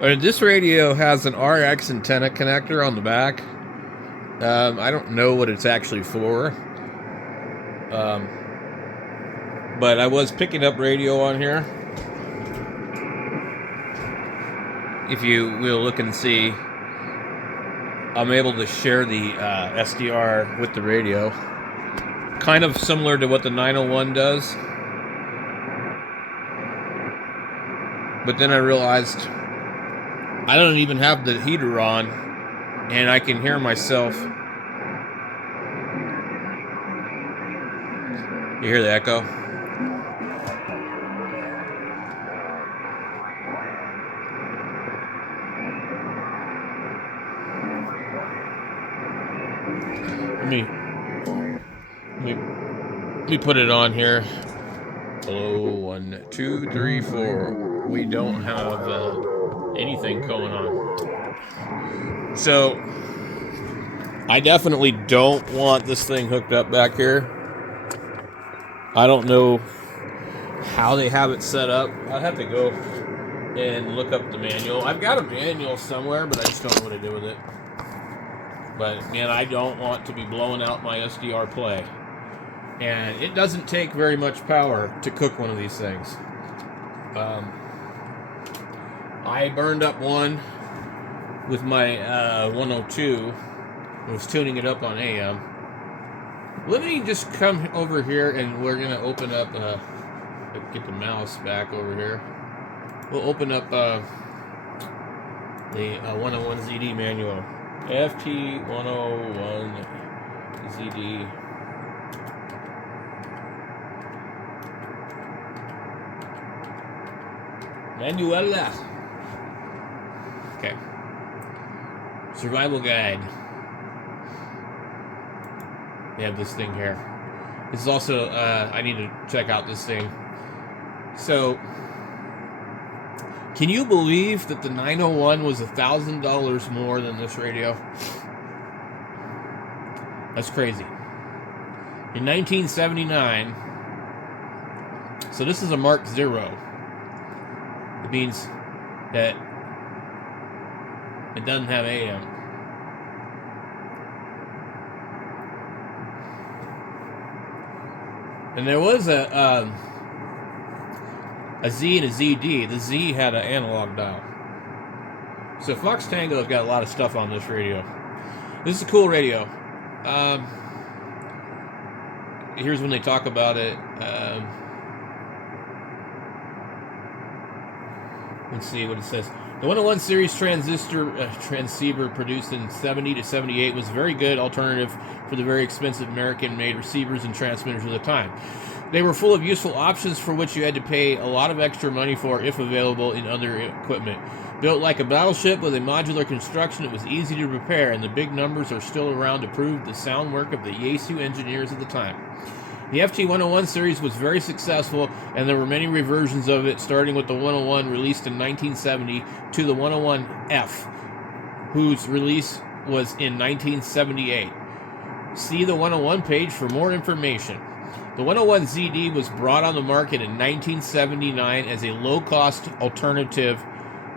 This radio has an RX antenna connector on the back. I don't know what it's actually for. Um, but I was picking up radio on here. If you will look and see, I'm able to share the SDR with the radio. Kind of similar to what the 901 does. But then I realized I don't even have the heater on, and I can hear myself. You hear the echo? Let me put it on here. Hello, 1, 2, 3, 4. We don't have anything going on. So, I definitely don't want this thing hooked up back here. I don't know how they have it set up. I'd have to go and look up the manual. I've got a manual somewhere, but I just don't know what to do with it. But, man, I don't want to be blowing out my SDR play. And it doesn't take very much power to cook one of these things. I burned up one with my 102. I was tuning it up on AM. Let me just come over here and we're going to open up, get the mouse back over here. We'll open up the 101zd manual. ft101zd. Manuela. Okay. Survival guide. We have this thing here. This is also, I need to check out this thing. So, can you believe that the 901 was $1,000 more than this radio? That's crazy. In 1979, so this is a Mark 0. It means that it doesn't have AM. And there was a Z and a ZD. The Z had an analog dial. So Fox Tango has got a lot of stuff on this radio. This is a cool radio. Here's when they talk about it. Let's see what it says. The 101 series transceiver produced in 70 to 78 was a very good alternative for the very expensive American-made receivers and transmitters of the time. They were full of useful options for which you had to pay a lot of extra money for if available in other equipment. Built like a battleship with a modular construction, it was easy to repair, and the big numbers are still around to prove the sound work of the Yaesu engineers of the time. The FT101 series was very successful, and there were many reversions of it, starting with the 101 released in 1970 to the 101F, whose release was in 1978. See the 101 page for more information. The 101ZD was brought on the market in 1979 as a low-cost alternative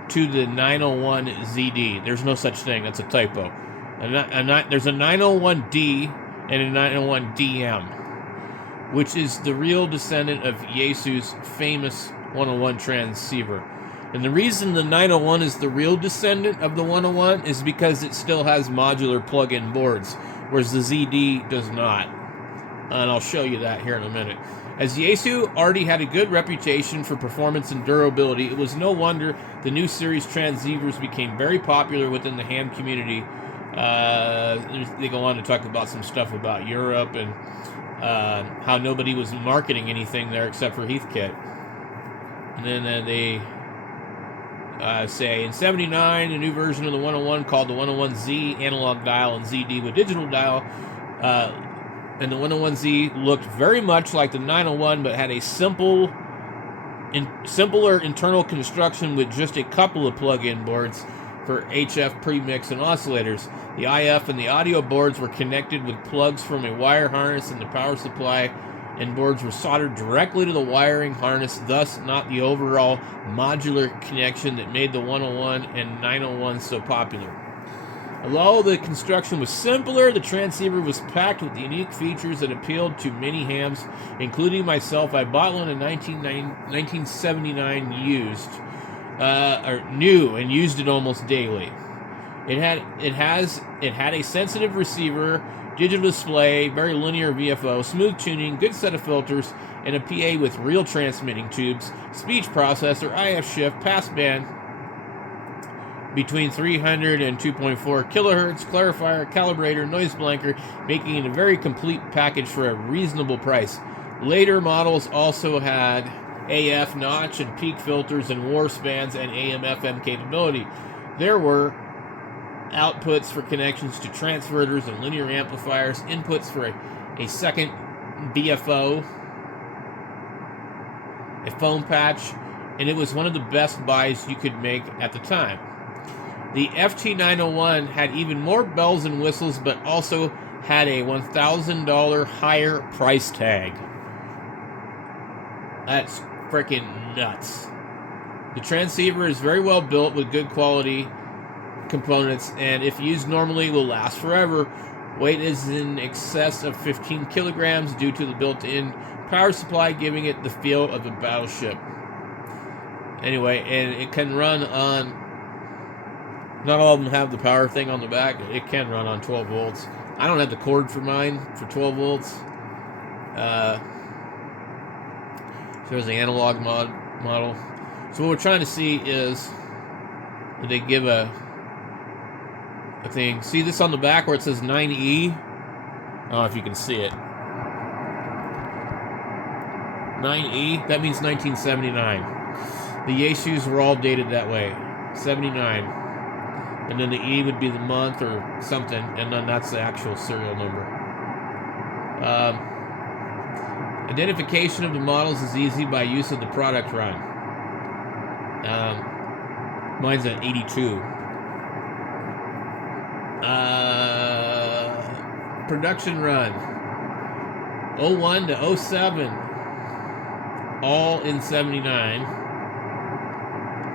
to the 901ZD. There's no such thing. That's a typo. There's a 901D and a 901DM. Which is the real descendant of Yaesu's famous 101 transceiver. And the reason the 901 is the real descendant of the 101 is because it still has modular plug-in boards, whereas the ZD does not. And I'll show you that here in a minute. As Yaesu already had a good reputation for performance and durability, it was no wonder the new series transceivers became very popular within the ham community. They go on to talk about some stuff about Europe and how nobody was marketing anything there except for Heathkit. And then they say, in 79, a new version of the 101 called the 101Z analog dial and ZD with digital dial, and the 101Z looked very much like the 901 but had a simpler internal construction with just a couple of plug-in boards for HF premix and oscillators. The IF and the audio boards were connected with plugs from a wire harness, and the power supply and boards were soldered directly to the wiring harness, thus not the overall modular connection that made the 101 and 901 so popular. Although the construction was simpler, the transceiver was packed with unique features that appealed to many hams, including myself. I bought one in 1979 used, or new, and used it almost daily. It had a sensitive receiver, digital display, very linear VFO, smooth tuning, good set of filters, and a PA with real transmitting tubes, speech processor, IF shift, passband between 300 and 2.4 kilohertz, clarifier, calibrator, noise blanker, making it a very complete package for a reasonable price. Later models also had AF notch and peak filters and war spans and AM/FM capability. There were outputs for connections to transverters and linear amplifiers, inputs for a second BFO, a foam patch, and it was one of the best buys you could make at the time. The FT901 had even more bells and whistles, but also had a $1,000 higher price tag. That's freaking nuts. The transceiver is very well built with good quality components, and if used normally will last forever. Weight is in excess of 15 kilograms due to the built-in power supply, giving it the feel of a battleship. Anyway, and it can run on, not all of them have the power thing on the back. It can run on 12 volts. I don't have the cord for mine for 12 volts. So there's the analog model. So what we're trying to see is, did they give a thing? See this on the back where it says 9E? I don't know if you can see it. 9E, that means 1979. The Yaesus were all dated that way, 79. And then the E would be the month or something, and then that's the actual serial number. Identification of the models is easy by use of the product run. Mine's an 82. Production run 01 to 07, all in 79.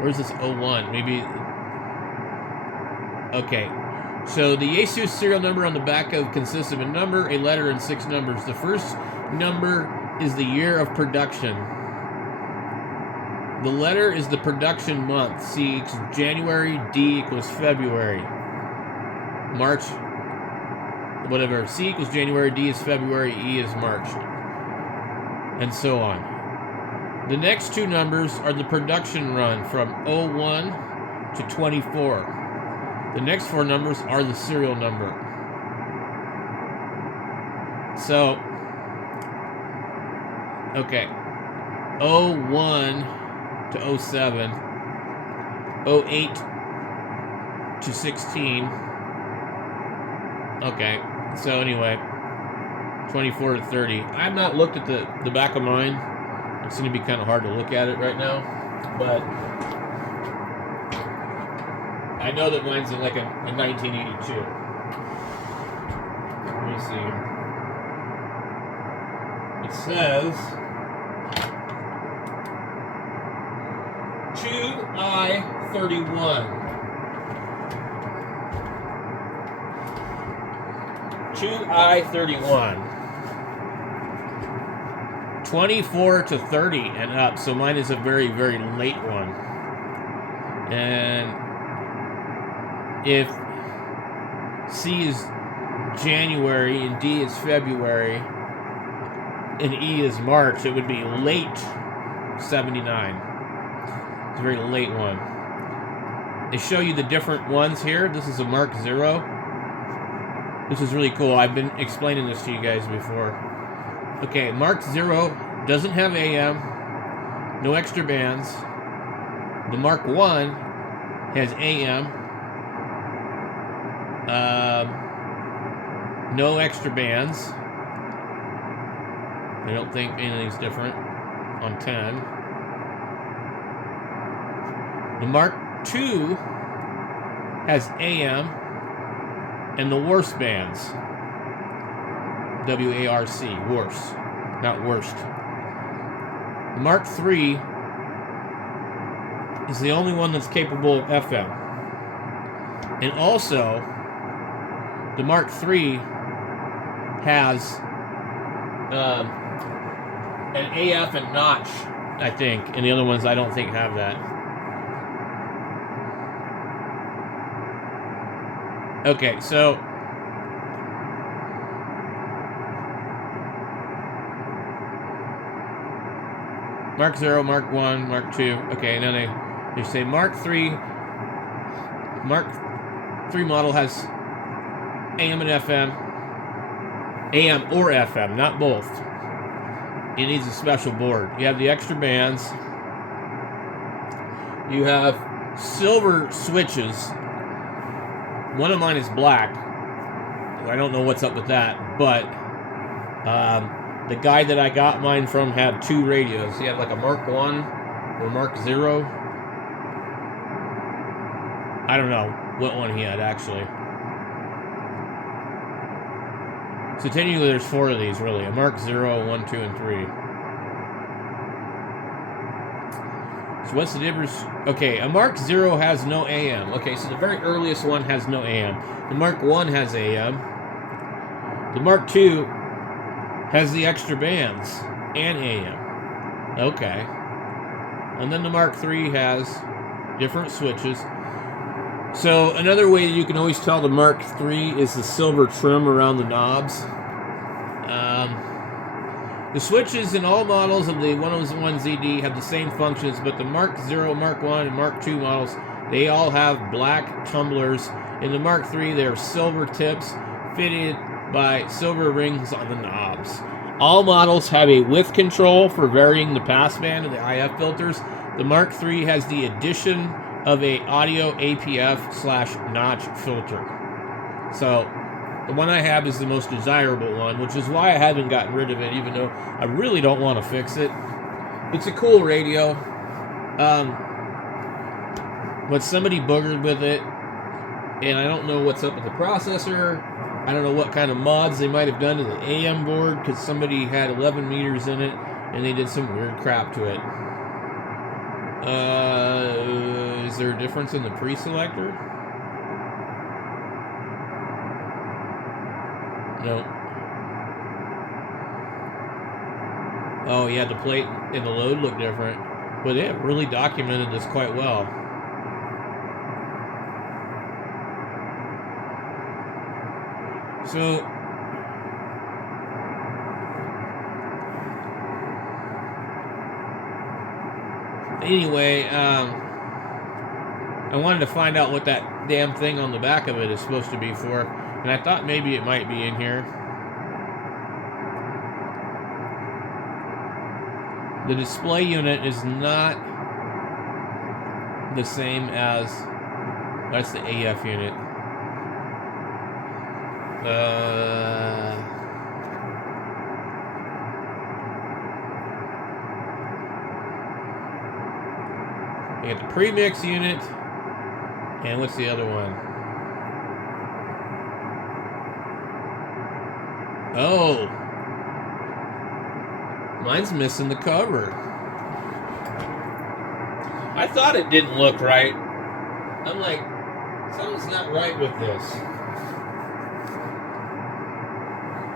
Where's this 01? Maybe. Okay, so the Yaesu serial number on the back of consists of a number, a letter, and 6 numbers. The first number is the year of production. The letter is the production month. C equals January, D equals February, March, whatever. C equals January, D is February, E is March, and so on. The next 2 numbers are the production run from 01 to 24. The next 4 numbers are the serial number. So, okay, 01 to 07, 08 to 16. Okay, so anyway, 24 to 30. I've not looked at the back of mine. It's going to be kind of hard to look at it right now, but I know that mine's in like a 1982. Let me see. It says 2I31. 2I31. 24 to 30 and up. So mine is a very, very late one. And if C is January and D is February and E is March, it would be late 79. It's a very late one. They show you the different ones here. This is a Mark 0. This is really cool. I've been explaining this to you guys before. Okay, Mark 0 doesn't have AM, no extra bands. The Mark 1 has AM, no extra bands. I don't think anything's different on 10. The Mark 2 has AM and the worse bands. WARC, worse. not worst. The Mark III is the only one that's capable of FM. And also, the Mark III has an AF and notch, I think, and the other ones I don't think have that. Okay, so Mark 0, Mark 1, Mark 2. Okay, and then they say Mark 3 model has AM and FM. AM or FM, not both. It needs a special board. You have the extra bands. You have silver switches. One of mine is black. I don't know what's up with that, but the guy that I got mine from had 2 radios. He had like a Mark 1 or Mark 0. I don't know what one he had, actually. So technically there's 4 of these, really. A Mark 0, 1, 2, and 3. So what's the difference? Okay, a Mark 0 has no AM. Okay, so the very earliest one has no AM. The Mark 1 has AM. The Mark 2 has the extra bands and AM. Okay. And then the Mark 3 has different switches. So another way that you can always tell the Mark III is the silver trim around the knobs. The switches in all models of the 101zd have the same functions, but the Mark 0, Mark 1, and Mark 2 models, they all have black tumblers. In the Mark III, they are silver tips fitted by silver rings on the knobs. All models have a width control for varying the passband of the IF filters. The Mark III has the addition of a audio APF/notch filter. So the one I have is the most desirable one, which is why I haven't gotten rid of it, even though I really don't want to fix it. It's a cool radio. But somebody boogered with it, and I don't know what's up with the processor. I don't know what kind of mods they might have done to the AM board, because somebody had 11 meters in it, and they did some weird crap to it. Is there a difference in the pre-selector? No. Oh, yeah, the plate and the load look different. But they have really documented this quite well. So, anyway, I wanted to find out what that damn thing on the back of it is supposed to be for, and I thought maybe it might be in here. The display unit is not the same as, that's the AF unit. We got the premix unit, and what's the other one? Oh, mine's missing the cover. I thought it didn't look right. I'm like, something's not right with this.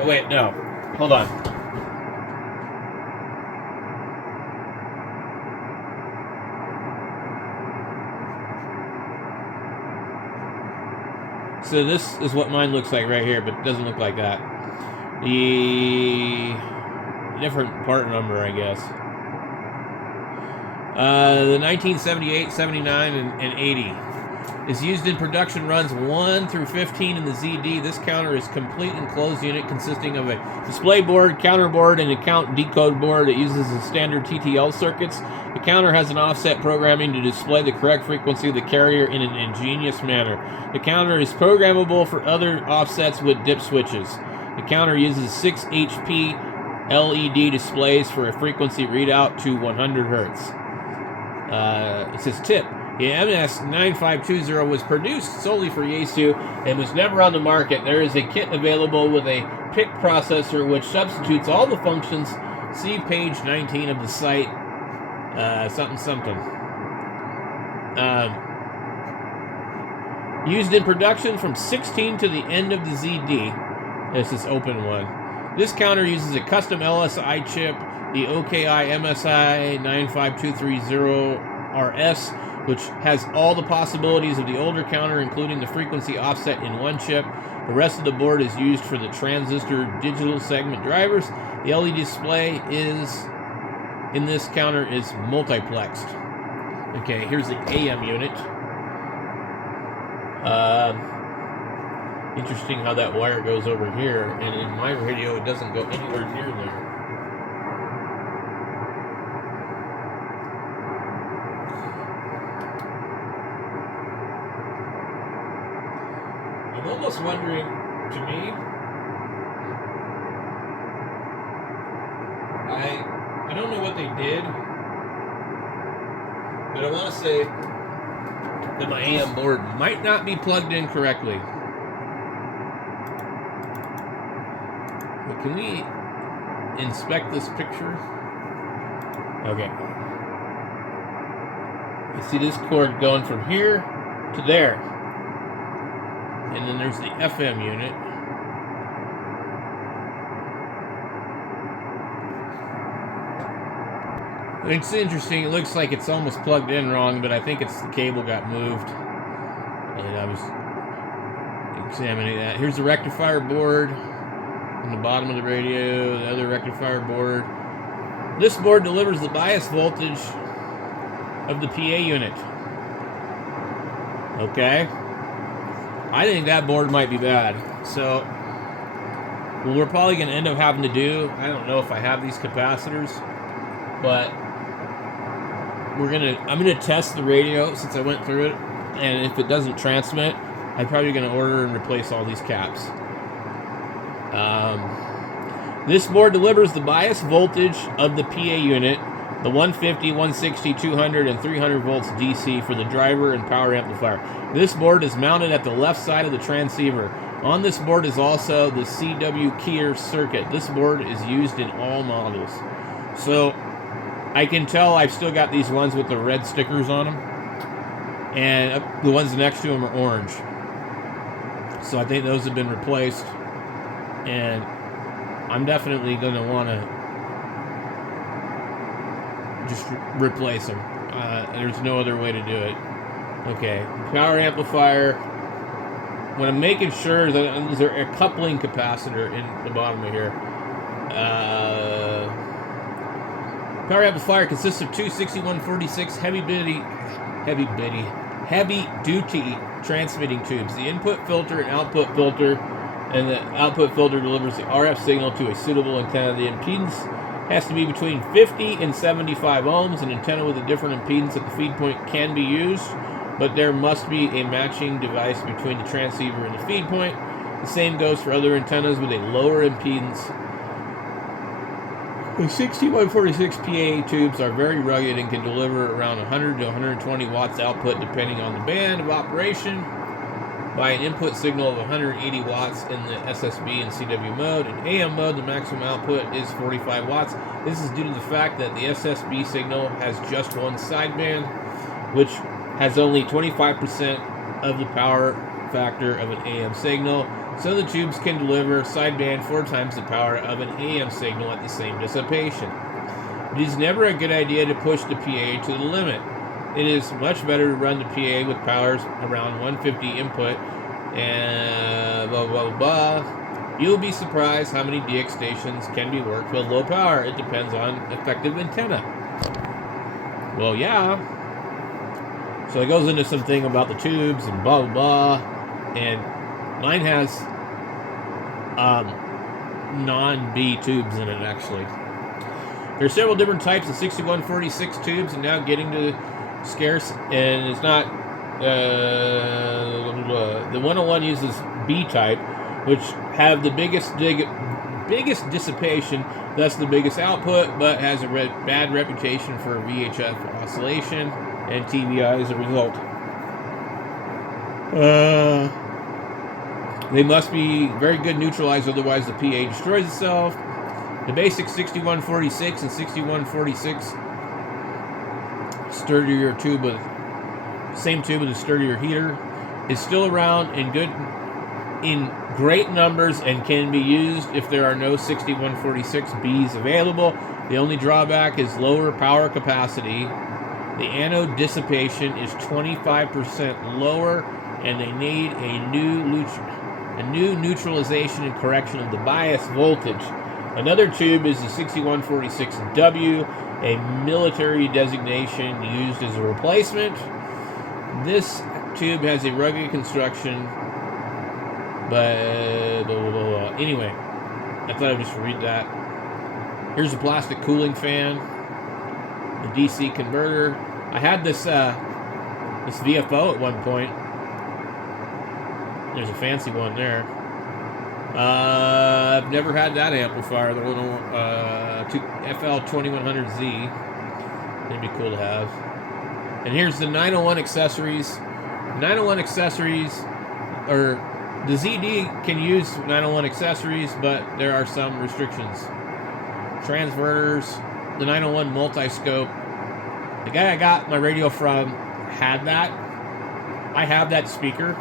Oh wait, no. Hold on. So this is what mine looks like right here, but it doesn't look like that. The different part number, I guess. The 1978, 79, and 80 is used in production runs 1 through 15 in the ZD. This counter is a complete enclosed unit consisting of a display board, counter board, and a count decode board. It uses the standard TTL circuits. The counter has an offset programming to display the correct frequency of the carrier in an ingenious manner. The counter is programmable for other offsets with dip switches. The counter uses 6 HP LED displays for a frequency readout to 100 Hertz. It says tip. The MS9520 was produced solely for Yaesu and was never on the market. There is a kit available with a PIC processor which substitutes all the functions See page 19 of the site. Something. Used in production from 16 to the end of the ZD. This is open one. This counter uses a custom LSI chip, the OKI MSI 95230RS, which has all the possibilities of the older counter, including the frequency offset in one chip. The rest of the board is used for the transistor digital segment drivers. The LED display in this counter is multiplexed. Okay, here's the AM unit. Interesting how that wire goes over here, and in my radio it doesn't go anywhere near there. I'm almost wondering, to me, I don't know what they did, but I want to say that my AM board might not be plugged in correctly. But can we inspect this picture? Okay. You see this cord going from here to there. And then there's the FM unit. It's interesting. It looks like it's almost plugged in wrong, but I think it's the cable got moved. And I was examining that. Here's the rectifier board on the bottom of the radio, the other rectifier board. This board delivers the bias voltage of the PA unit. Okay? I think that board might be bad. So, what we're probably going to end up having to do, I don't know if I have these capacitors, but I'm gonna test the radio since I went through it, and if it doesn't transmit, I'm probably gonna order and replace all these caps. This board delivers the bias voltage of the PA unit, the 150, 160, 200, and 300 volts DC for the driver and power amplifier. This board is mounted at the left side of the transceiver. On this board is also the CW keyer circuit. This board is used in all models. So I can tell I've still got these ones with the red stickers on them, and the ones next to them are orange. So I think those have been replaced, and I'm definitely going to want to just replace them. There's no other way to do it. Okay, power amplifier. When I'm making sure that there's a coupling capacitor in the bottom of here. Power amplifier consists of two 6146 heavy-duty transmitting tubes. The input filter and output filter, and the output filter delivers the RF signal to a suitable antenna. The impedance has to be between 50 and 75 ohms. An antenna with a different impedance at the feed point can be used, but there must be a matching device between the transceiver and the feed point. The same goes for other antennas with a lower impedance. The 6146 PA tubes are very rugged and can deliver around 100 to 120 watts output depending on the band of operation. By an input signal of 180 watts in the SSB and CW mode. In AM mode, the maximum output is 45 watts. This is due to the fact that the SSB signal has just one sideband, which has only 25% of the power factor of an AM signal. So the tubes can deliver sideband 4 times the power of an AM signal at the same dissipation. It is never a good idea to push the PA to the limit. It is much better to run the PA with powers around 150 input and blah, blah, blah. You'll be surprised how many DX stations can be worked with low power. It depends on effective antenna. Well, yeah. So it goes into something about the tubes and blah, blah, blah. And mine has non-B tubes in it, actually. There are several different types of 6146 tubes, and now getting to scarce, and it's not the 101 uses B type, which have the biggest dissipation, thus the biggest output, but has a bad reputation for VHF oscillation and TVI as a result. They must be very good neutralized, otherwise the PA destroys itself. The basic 6146 and 6146 sturdier tube with same tube with a sturdier heater is still around in great numbers and can be used if there are no 6146Bs available. The only drawback is lower power capacity. The anode dissipation is 25% lower, and they need a new neutralization and correction of the bias voltage. Another tube is the 6146W, a military designation used as a replacement. This tube has a rugged construction, but blah, blah, blah, blah. Anyway, I thought I'd just read that. Here's a plastic cooling fan, the DC converter. I had this VFO at one point. There's a fancy one there. I've never had that amplifier, the ft101zd. It'd be cool to have. And here's the 901 accessories. 901 accessories, or the ZD can use 901 accessories, but there are some restrictions. Transverters, the 901 multi-scope. The guy I got my radio from had that. I have that speaker,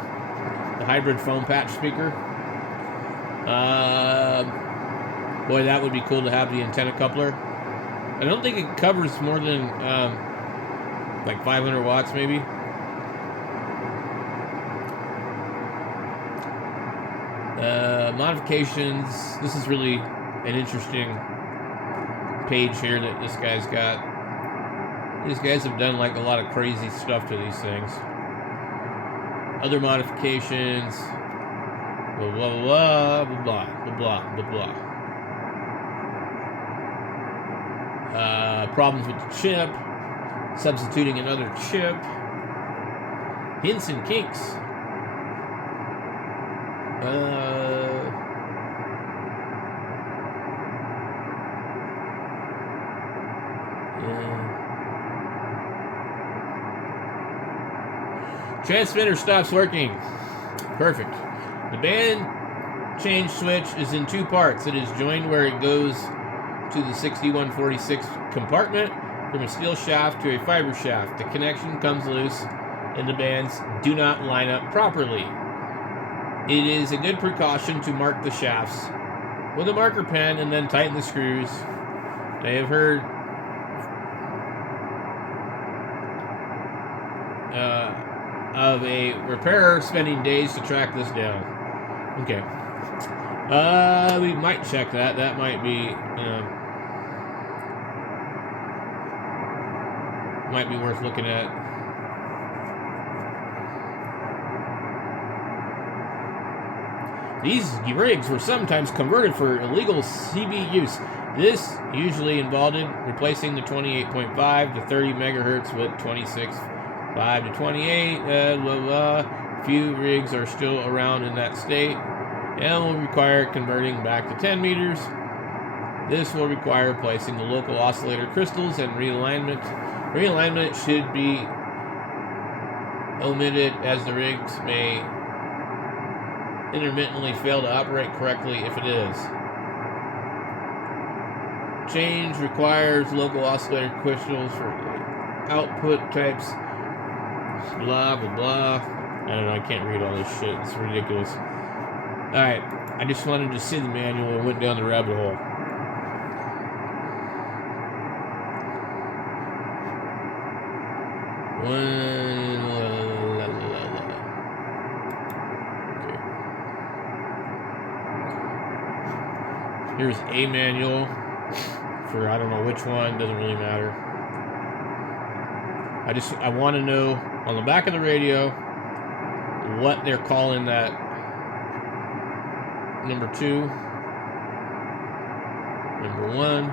the hybrid foam patch speaker. Boy, that would be cool to have the antenna coupler. I don't think it covers more than like 500 watts maybe. Modifications. This is really an interesting page here that this guy's got. These guys have done like a lot of crazy stuff to these things. Other modifications. Blah blah blah blah blah blah blah blah. Problems with the chip. Substituting another chip. Hints and kinks. Transmitter stops working. Perfect. The band change switch is in two parts. It is joined where it goes to the 6146 compartment from a steel shaft to a fiber shaft. The connection comes loose and the bands do not line up properly. It is a good precaution to mark the shafts with a marker pen and then tighten the screws. I have heard of a repairer spending days to track this down. Okay. We might check that. That might be worth looking at. These rigs were sometimes converted for illegal CB use. This usually involved replacing the 28.5 to 30 megahertz with 26.5 to 28. Blah, blah. Few rigs are still around in that state and will require converting back to 10 meters. This will require placing the local oscillator crystals and realignment. Realignment should be omitted as the rigs may intermittently fail to operate correctly if it is. Change requires local oscillator crystals for output types. Blah, blah, blah. I don't know, I can't read all this shit. It's ridiculous. Alright, I just wanted to see the manual and went down the rabbit hole. Okay. Here's a manual for I don't know which one, doesn't really matter. I want to know on the back of the radio what they're calling that number 2, number 1.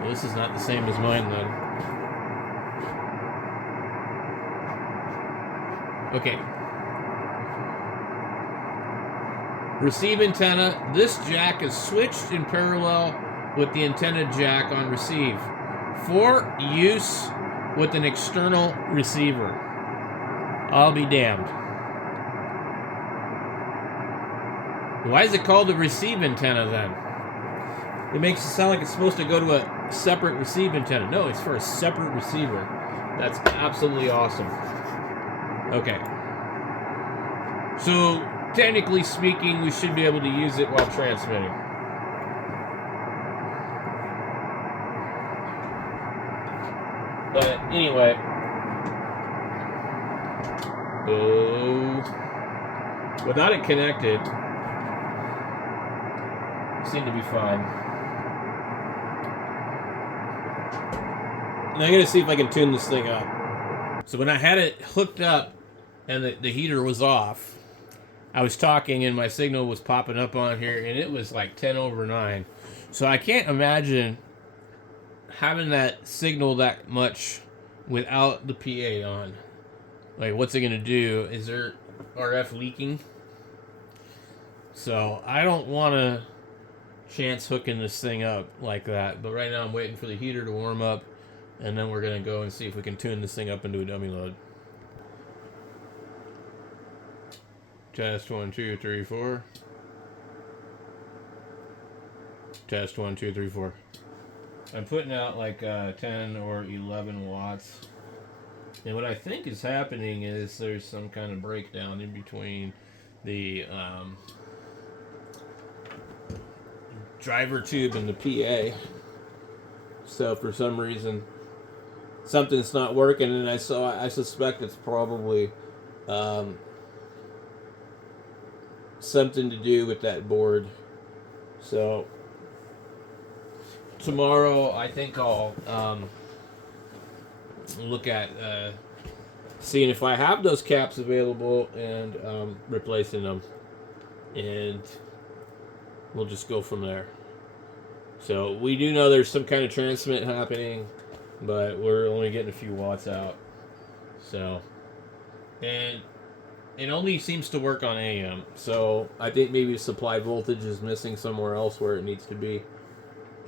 Well, this is not the same as mine then. Okay. Receive antenna. This jack is switched in parallel with the antenna jack on receive for use with an external receiver. I'll be damned. Why is it called a receive antenna then? It makes it sound like it's supposed to go to a separate receive antenna. No, it's for a separate receiver. That's absolutely awesome. Okay. So, technically speaking, we should be able to use it while transmitting. But anyway. Oh. Without it connected, seem to be fine. Now I gotta see if I can tune this thing up. So when I had it hooked up and the heater was off, I was talking and my signal was popping up on here and it was like 10 over 9. So I can't imagine having that signal that much without the PA on. Like, what's it gonna do? Is there RF leaking? So I don't want to chance hooking this thing up like that. But right now I'm waiting for the heater to warm up, and then we're gonna go and see if we can tune this thing up into a dummy load. Test 1 2 3 4. Test 1 2 3 4. I'm putting out like 10 or 11 watts. And what I think is happening is there's some kind of breakdown in between the driver tube and the PA. So for some reason something's not working, and I suspect it's probably something to do with that board. So tomorrow I think I'll look at seeing if I have those caps available and replacing them, and we'll just go from there. So we do know there's some kind of transmit happening, but we're only getting a few watts out. So, and it only seems to work on AM. So I think maybe supply voltage is missing somewhere else where it needs to be.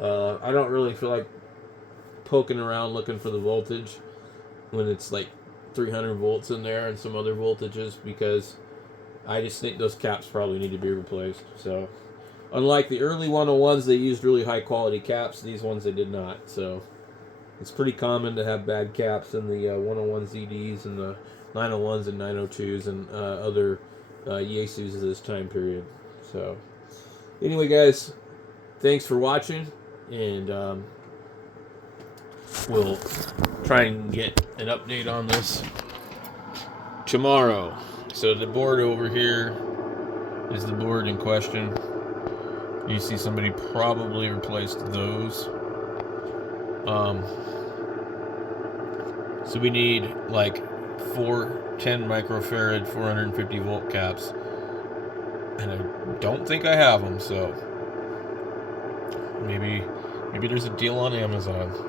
I don't really feel like poking around looking for the voltage when it's like 300 volts in there and some other voltages, because I just think those caps probably need to be replaced. So unlike the early 101s, they used really high quality caps. These ones they did not. So it's pretty common to have bad caps in the 101ZDs and the 901s and 902s and other Yaesus of this time period. So anyway, guys, thanks for watching, and we'll try and get an update on this tomorrow. So the board over here is the board in question. You see somebody probably replaced those. So we need like 4 10 microfarad 450 volt caps, and I don't think I have them. So maybe there's a deal on Amazon.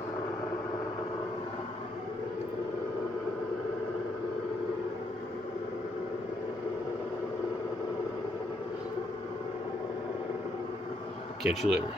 Catch you later.